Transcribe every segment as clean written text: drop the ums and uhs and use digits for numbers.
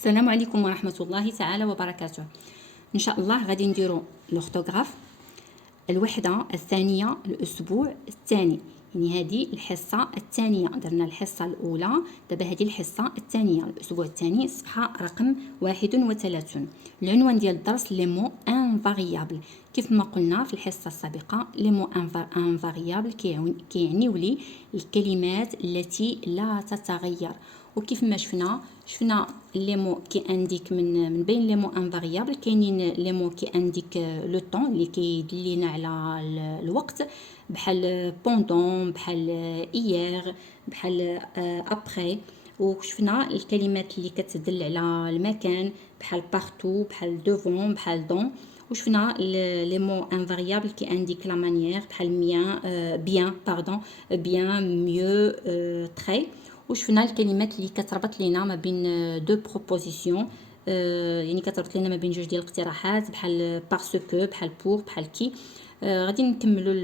السلام عليكم ورحمة الله تعالى وبركاته. إن شاء الله غادي نديرو لوغتوغراف الوحدة الثانية الأسبوع الثاني، يعني هذه الحصة الثانية. درنا الحصة الأولى، دابا هذه الحصة الثانية الأسبوع الثاني، صفحة رقم 31. العنوان ديال الدرس لي مو انفاريابل. كيف ما قلنا في الحصة السابقة، لي مو انفاريابل كيعنيو لي الكلمات التي لا تتغير. وكيف ما شفنا لي مو كي انديك من بين لي مو انفاريابل كاينين لي مو كي انديك لو طون اللي كيدلينا على الوقت، بحال بوندون، بحال ايير، بحال ابري. وشفنا الكلمات اللي كتدل على المكان بحال بارتو، بحال دوفون، بحال دون. وشفنا لي مو انفاريابل كي انديك لا مانيير بحال بيان ميو تري. وشفنا الكلمات اللي كتربط لينا ما بين دو بروبوزيسيون، يعني كتربط لينا ما بين جوج ديال الاقتراحات بحال بارسكو، بحال بور، بحال كي. غادي نكملوا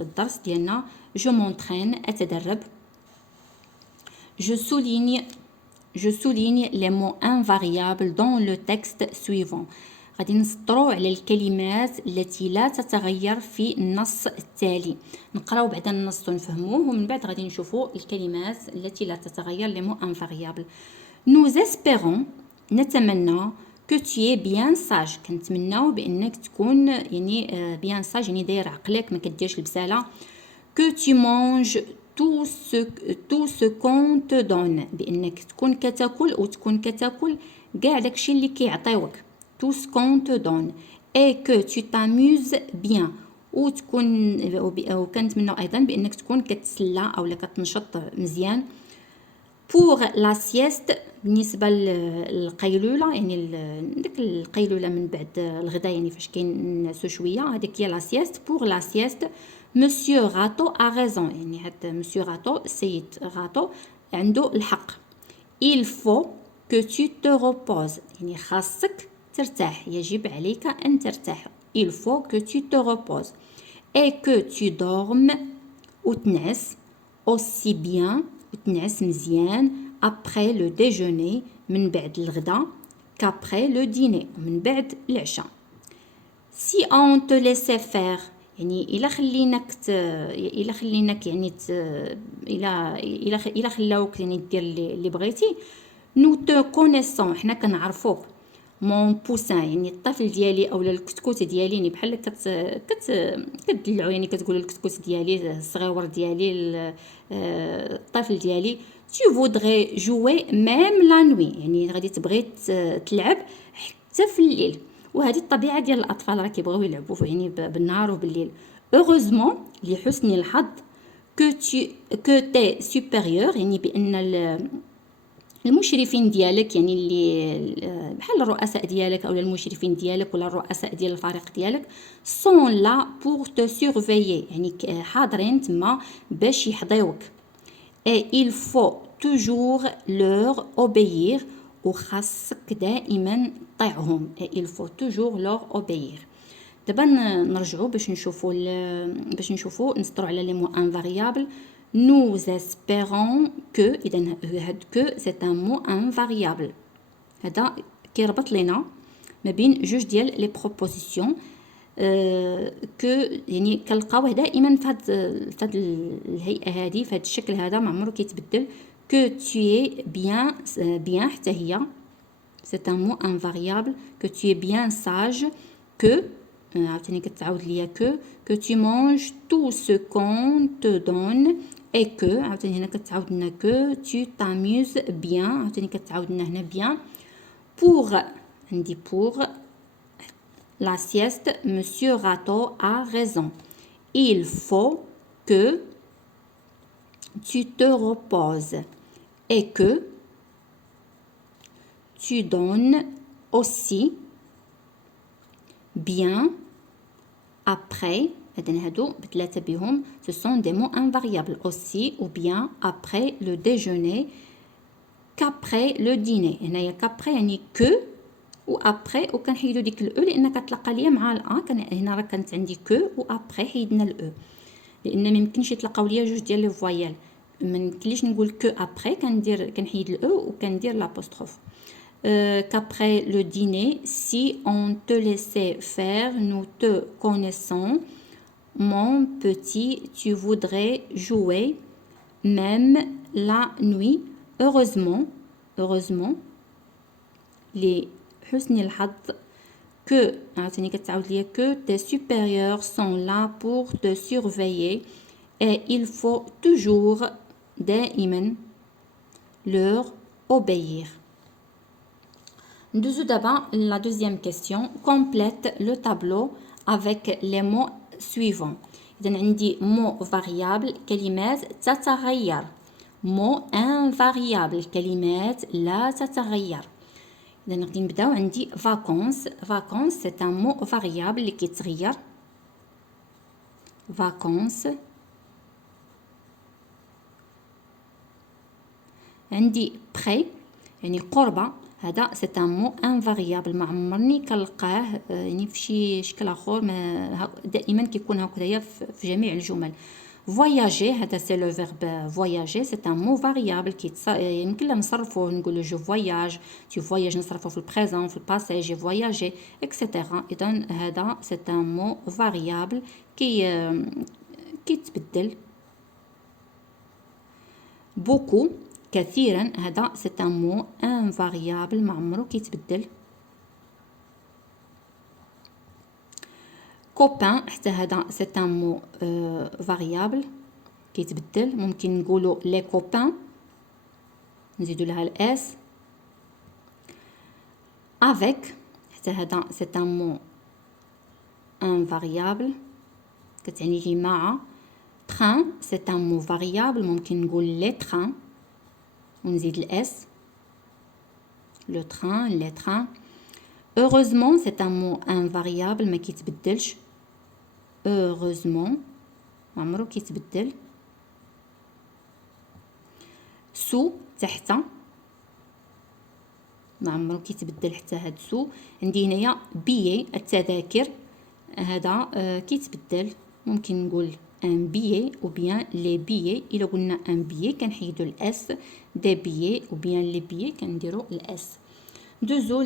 الدرس ديالنا. جو مونطرين، اتدرب. Je souligne les mots invariables dans le texte suivant. غادي نسطروا على الكلمات التي لا تتغير في النص التالي. نقراو بعدا النص ونفهموه، ومن بعد غادي نشوفوا الكلمات التي لا تتغير les mots invariables. Nous espérons، نتمنى، que tu es bien sage، كنتمناو بانك تكون يعني bien sage، يعني داير عقلك ما كديرش البساله. Que tu manges tout ce qu'on te donne، بانك تكون كتاكل وتكون كتاكل كاع داكشي اللي كيعطيوك. tout ce qu'on te donne et que tu t'amuses bien، وكنتمنى ايضا بانك تكون كتسلى او كتنشط مزيان. pour la sieste، بالنسبه للقيلوله، يعني ديك القيلوله من بعد الغداء، يعني فاش كينعسوا شويه، هذيك هي لا سيست. pour la sieste monsieur Rato a raison، يعني هاد monsieur Rato السيد غاتو عنده الحق. il faut que tu te reposes، يعني خاصك ترتاح، يجب عليك ان ترتاح. il faut que tu te reposes et que tu dormes، وتنعس aussi bien، وتنعس مزيان après le déjeuner، من بعد الغداء، qu'après le dîner، من بعد العشاء. si on te laissait faire، يعني الا خليناك يعني الا خلاوك يعني دير اللي بغيتي. nous te connaissons، حنا كنعرفوك. مون بوسان، يعني الطفل ديالي اولا الكتكوت ديالي، يعني بحال كتدلعو، يعني كتقول الكتكوت ديالي، الصغيور ديالي، الطفل ديالي. tu voudrais jouer même la nuit، يعني غادي تبغي تلعب حتى في الليل. وهذه الطبيعه ديال الاطفال، راه كيبغيو يلعبوا يعني بالنهار وبالليل. heureusement، لحسن الحظ، que tes supérieurs، يعني بان المشرفين ديالك، يعني اللي بحال الرؤساء ديالك او المشرفين ديالك ولا الرؤساء ديال الفريق ديالك، sont là pour te surveiller، يعني حاضرين تما باش يحضيوك. et il faut toujours leur obéir، وخاصك دائما تطيعهم. et il faut toujours leur obéir. دابا نرجعوا باش نشوفوا نسطروا على لي مو انفاريابل. nous espérons que، اذا هاد que c'est un mot invariable، هذا كيربط لينا ما بين جوج ديال لي بروبوزيسيون. que يعني كنلقاوه دائما في هاد الهيئه هذه، في هاد الشكل هذا ما عمره كيتبدل. que tu es bien حتى هي c'est un mot invariable. que tu es bien sage، que عاوتاني كتعاود ليا que tu manges tout ce qu'on te donne et que عاوتاني هنا كتعاود لنا que tu t'amuses bien، عاوتاني كتعاود لنا هنا bien. pour عندي pour la sieste monsieur Rato a raison. il faut que tu te reposes et que tu donnes aussi bien après. هادن هادو بثلاثه بهم ce sont des mots invariables. aussi ou bien après le déjeuner qu'après le dîner. هنايا qu'après يعني que و après، وكنحيدو ديك الاو لان كتلقى ليا مع الأ. هنا راه كانت عندي que و après حيدنا الاو، لان ما يمكنش يتلقاو ليا جوج ديال لي فويال. ما يمكنليش نقول que après كنحيد الاو وكندير لابوستروف. qu'après le dîner, si on te laissait faire, nous te connaissons. Mon petit, tu voudrais jouer même la nuit. Heureusement لحسن الحظ que عاوتاني كتعاود ليا que tes supérieurs sont là pour te surveiller et il faut toujours دائما leur obéir. Nous d'abord la deuxième question. Complète le tableau avec les mots suivants. إذا عندي mot variable كلمات تتغير. mot invariable كلمات لا تتغير. إذا غادي نبداو عندي vacances. vacances c'est un mot variable اللي كيتغير. vacances. عندي près يعني قربة. هذا c'est un mot invariable ما عمرني كنلقاه يعني في شي شكل اخر دائما كيكون هكذايا في جميع الجمل. voyager هذا c'est le verbe voyager c'est un mot variable يمكن لنا نصرفوه نقولوا je voyage tu voyages نصرفوه في البريزون في الباسé j'ai voyagé etc. اذا هذا c'est un mot variable كيتبدل. beaucoup كثيرا هذا c'est un mot invariable ما عمرو كيتبدل. copain حتى هذا c'est un mot variable كيتبدل. ممكن نقولوا les copains نزيدوا لها الاس. avec حتى هذا c'est un mot invariable كتعني لي مع. train c'est un mot variable ممكن نقول les trains ونزيد الاس. le train les trains. heureusement c'est un mot invariable ما كيتبدلش. heureusement ما عمرو كيتبدل. sous تحت ما عمرو كيتبدل حتى هاد سو. عندي هنايا بيي التذاكر هذا كيتبدل. ممكن نقول un billet ou bien les billets. إلا قلنا un billet كنحيدو الاس. des billets ou bien les billets كنديرو الاس. دوزو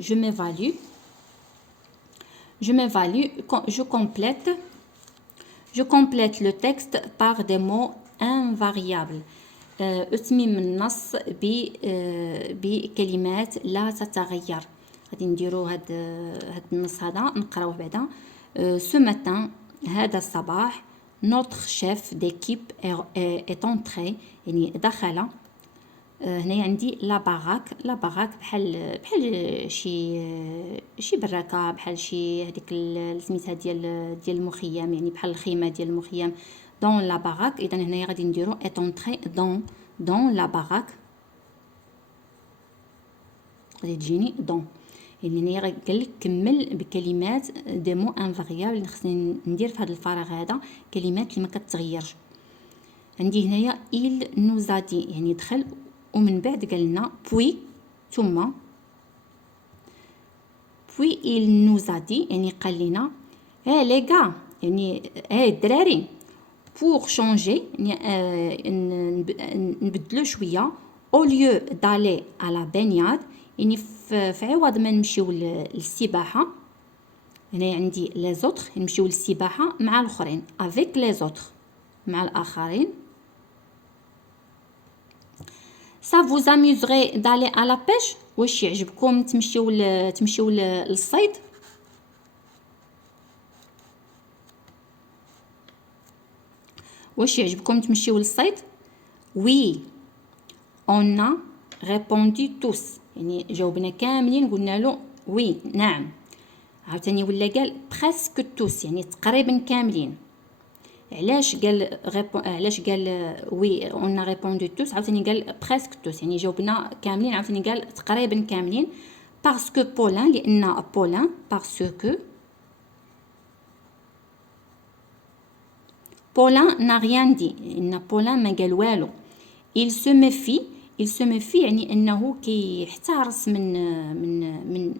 je m'évalue. je m'évalue. je complète le texte par des mots invariables. أتمم النص بكلمات لا تتغير. غادي نديرو هاد النص هذا نقراوه بعدا. ce matin هذا الصباح notre chef d'équipe est entré يعني دخل. هنا عندي لا باراك بحال شي براكه بحال شي هذيك سميتها ديال المخيم يعني بحال الخيمه ديال المخيم. dans la baraque. اذا هنايا غادي نديرو est entré dans la baraque. غادي تجيني dans يعني هنايا قال لك كمل بكلمات دي مو انفاريابل اللي خصني ندير في هذا الفراغ هذا كلمات اللي ما كتغيرش. عندي هنايا il nous a dit يعني دخل ومن بعد قال لنا puis ثم puis il nous a dit يعني قال لنا لي غا يعني الدراري pour changer يعني نبدلو شويه au lieu d'aller à la baignade يعني في عوض ما نمشيو للسباحه. هنا عندي لي زوتر نمشيو للسباحه مع الاخرين avec les autres مع الاخرين. ça vous amuserait d'aller à la pêche. واش يعجبكم تمشيو للصيد. واش يعجبكم تمشيو للصيد. oui on a répondu tous يعني جاوبنا كاملين قلنا له وي نعم. عاوتاني ولا قال presque tous يعني تقريبا كاملين. علاش قال وي on a répondu tous. عاوتاني قال presque tous يعني جاوبنا كاملين. عاوتاني قال تقريبا كاملين parce que Paulin لان Paulin parce que Paulin n'a rien dit. ان Paulin ما قال والو. il se méfie يعني انه كيحترس من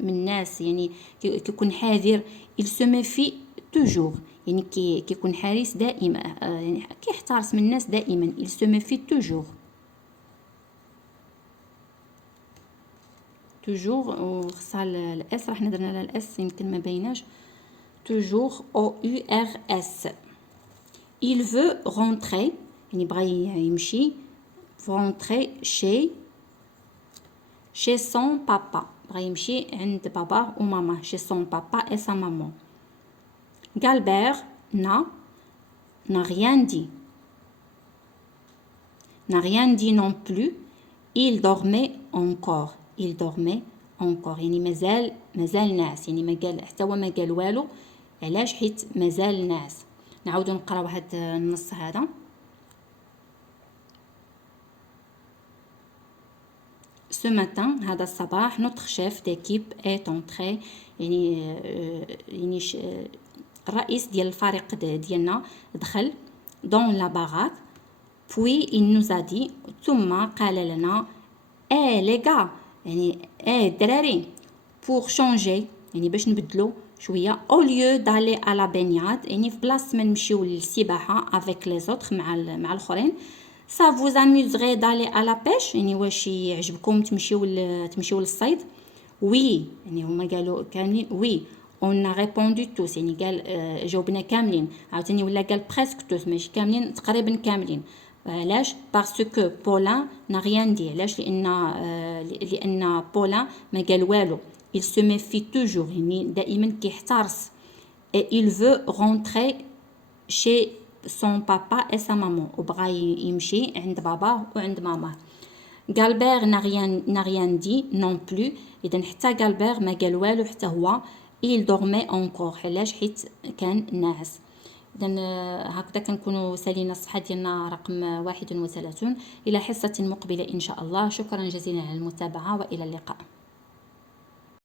الناس يعني كيكون حذر. il se méfie toujours يعني كيكون حريص دائما يعني كيحترس من الناس دائما. il se méfie toujours. توجور وخصها الاس، راح درنا لها الاس يمكن ما بايناش. توجور او يو ار اس. il veut rentrer يعني بغى يمشي rentrer chez son papa، بغى يمشي عند باباه وماماه. chez son papa et sa maman. Galbert n'a rien dit. N'a rien dit non plus. Il dormait encore. Il dormait encore يعني مازال ناعس، يعني ما قال حتى هو ما قال والو. علاش؟ حيت مازال ناعس. نعاودو نقراو هاد النص هذا. Ce matin هذا الصباح notre chef d'équipe est entré يعني الرئيس ديال الفريق ديالنا دخل dans la baraque. puis il nous a dit ثم قال لنا les gars يعني الدراري pour changer يعني باش نبدلو شويه au lieu d'aller à la baignade يعني في بلاصه ما نمشيو للسباحه avec les autres مع الاخرين. ça vous amuserait d'aller à la pêche يعني واش يعجبكم تمشيو للصيد. oui يعني هما قالوا كاملين oui. on a répondu tous يعني قال جاوبنا كاملين. عاوتاني ولا قال presque tous ماشي كاملين، تقريبا كاملين. علاش؟ parce que Paulin n'a rien dit. علاش؟ لان Paulin ما قال والو. il se méfie toujours يعني دائما كيحترس. et il veut rentrer chez son papa et sa maman وبغى يمشي عند باباه وعند ماماه. Galbert n'a rien dit non plus. اذا حتى Galbert ما قال والو حتى هو. il dormait encore. علاش؟ حيت كان ناعس. إذن هكذا كنكونوا سالينا الصفحة ديالنا رقم 31 إلى حصة مقبلة إن شاء الله. شكرا جزيلا على المتابعة وإلى اللقاء.